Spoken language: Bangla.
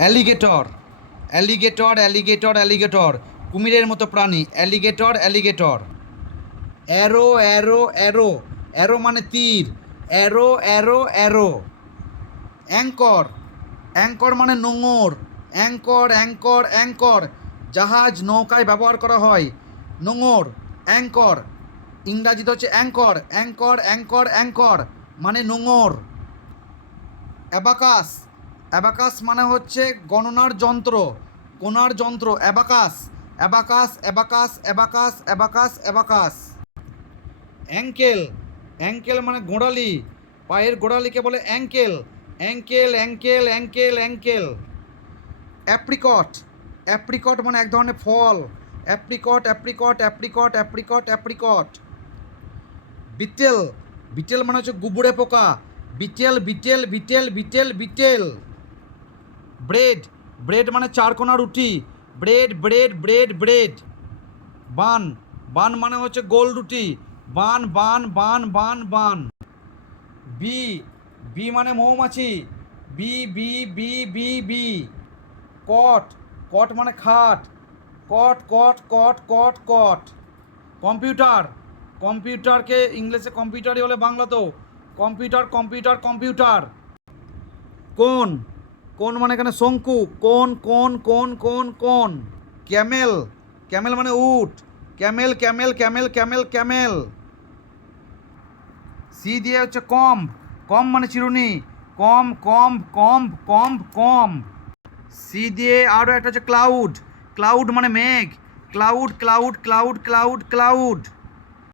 অ্যালিগেটর, অ্যালিগেটর, অ্যালিগেটর, অ্যালিগেটর, কুমিরের মতো প্রাণী, alligator, alligator. Arrow, arrow, arrow, arrow মানে তীর, arrow, arrow, arrow. Anchor, anchor মানে নোঙর, অ্যাঙ্কর, অ্যাঙ্কর, অ্যাঙ্কর, জাহাজ নৌকায় ব্যবহার করা হয়, নোঙর, অ্যাঙ্কর। ইংরাজিতে হচ্ছে অ্যাঙ্কর, অ্যাঙ্কর, অ্যাঙ্কর, অ্যাঙ্কর মানে নোঙর। অ্যাবাকাস, অ্যাবাকাস মানে হচ্ছে গণনার যন্ত্র, গোনার যন্ত্র, abacus, abacus, abacus, abacus, abacus, abacus. Ankle, ankle মানে গোড়ালি, পায়ের গোড়ালিকে বলে ankle, ankle, ankle, ankle, ankle. Apricot, apricot মানে এক ধরনের ফল, apricot, apricot, apricot, apricot, apricot. Beetle, beetle মানে হচ্ছে গুবড়ে পোকা, beetle, beetle, beetle, beetle, beetle. Bread, bread মানে চারকোনা রুটি, bread, bread, bread, bread. Bun, bun মানে হচ্ছে গোল রুটি, বান, বান, বান, বান, বান। বি, বি মানে মৌমাছি, bee, bee, bee, bee, bee. Cot, cot মানে খাট, কট, কট, কট, কট, কট। কম্পিউটার, কম্পিউটারকে ইংলিশে কম্পিউটারই হলে বাংলাতেও কম্পিউটার, কম্পিউটার, কম্পিউটার। কোন, কোন মানে এখানে শঙ্কু, কোন, কোন, কোন, কোন, কোন। ক্যামেল, ক্যামেল মানে উট, camel, camel, camel, camel, camel. C দিয়ে হচ্ছে কম, কম মানে চিরুনি, কম, কম, কম, কম, কম। সি দিয়ে আরও একটা হচ্ছে ক্লাউড, ক্লাউড মানে মেঘ, cloud, cloud, cloud, cloud, cloud.